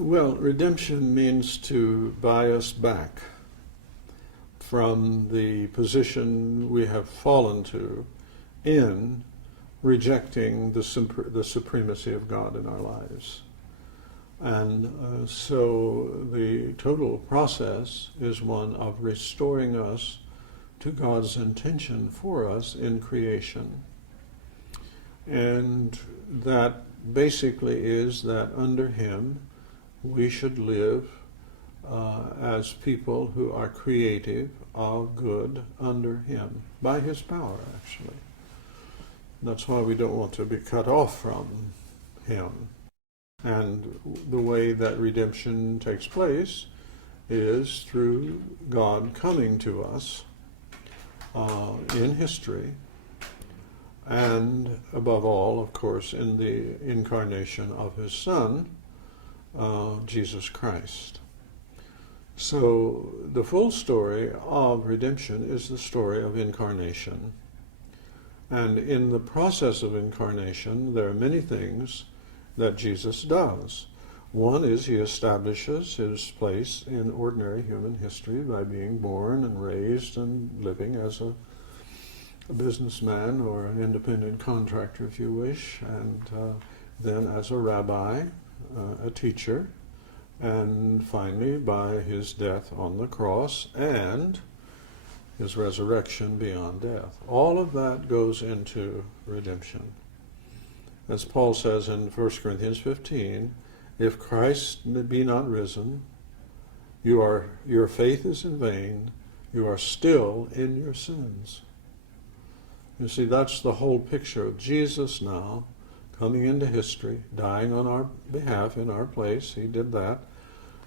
Well, redemption means to buy us back from the position we have fallen to in rejecting the supremacy of God in our lives. And so the total process is one of restoring us to God's intention for us in creation. And that basically is that under Him we should live as people who are creative of good under Him, by His power, actually. That's why we don't want to be cut off from Him. And the way that redemption takes place is through God coming to us in history, and above all, of course, in the incarnation of His Son, Jesus Christ. So the full story of redemption is the story of incarnation. And in the process of incarnation, there are many things that Jesus does. One is He establishes His place in ordinary human history by being born and raised and living as a businessman or an independent contractor, if you wish, and then as a rabbi, a teacher, and finally by His death on the cross and His resurrection beyond death. All of that goes into redemption. As Paul says in 1 Corinthians 15, if Christ be not risen, your faith is in vain, you are still in your sins. You see, that's the whole picture of Jesus now coming into history, dying on our behalf in our place. He did that.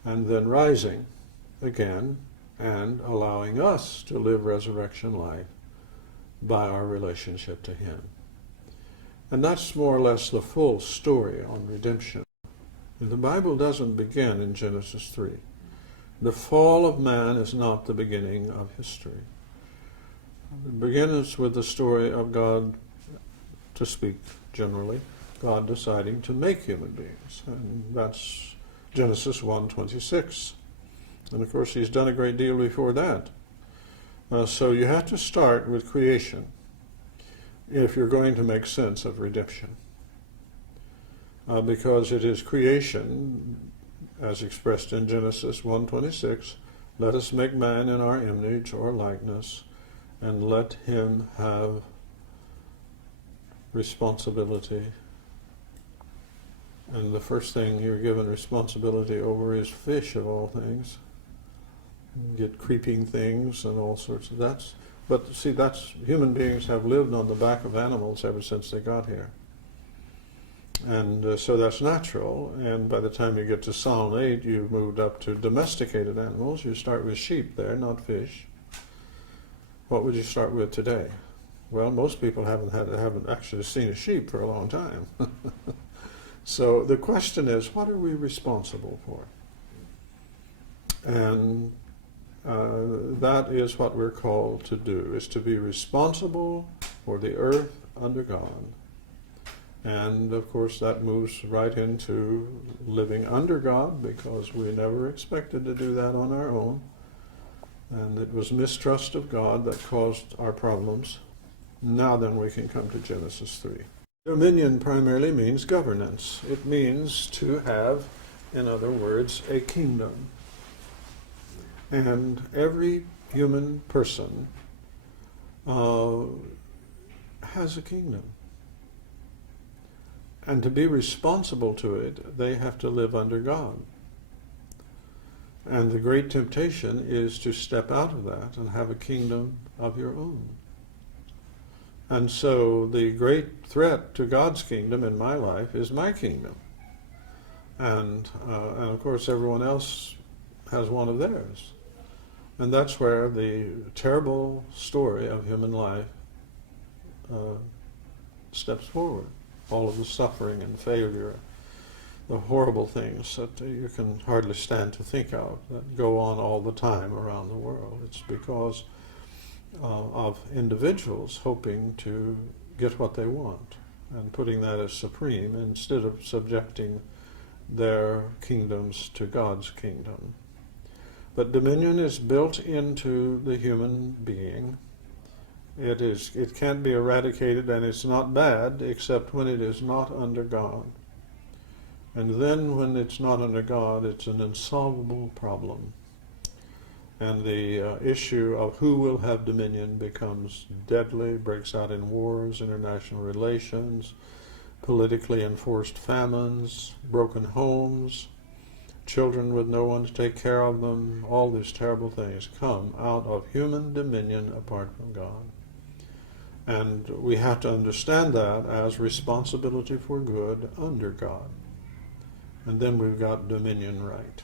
And then rising again and allowing us to live resurrection life by our relationship to Him. And that's more or less the full story on redemption. The Bible doesn't begin in Genesis 3. The fall of man is not the beginning of history. It begins with the story of God, to speak generally, God deciding to make human beings. And that's Genesis 1:26. And of course He's done a great deal before that. So you have to start with creation if you're going to make sense of redemption. Because it is creation, as expressed in Genesis 1:26, let us make man in our image or likeness, and let him have responsibility. And the first thing you're given responsibility over is fish, of all things. You get creeping things and all sorts of that. But see, human beings have lived on the back of animals ever since they got here. And so that's natural. And by the time you get to Psalm 8, you've moved up to domesticated animals. You start with sheep there, not fish. What would you start with today? Well, most people haven't actually seen a sheep for a long time. So the question is, what are we responsible for? And that is what we're called to do, is to be responsible for the earth under God. And of course that moves right into living under God, because we never expected to do that on our own. And it was mistrust of God that caused our problems. Now then we can come to Genesis 3. Dominion primarily means governance. It means to have, in other words, a kingdom. And every human person has a kingdom. And to be responsible to it, they have to live under God. And the great temptation is to step out of that and have a kingdom of your own. And so the great threat to God's kingdom in my life is my kingdom. And of course everyone else has one of theirs. And that's where the terrible story of human life steps forward. All of the suffering and failure, the horrible things that you can hardly stand to think of that go on all the time around the world. It's because of individuals hoping to get what they want and putting that as supreme instead of subjecting their kingdoms to God's kingdom. But dominion is built into the human being. It can't be eradicated, and it's not bad except when it is not under God. And then when it's not under God, it's an insolvable problem. And the issue of who will have dominion becomes deadly, breaks out in wars, international relations, politically enforced famines, broken homes, children with no one to take care of them. All these terrible things come out of human dominion apart from God. And we have to understand that as responsibility for good under God. And then we've got dominion right.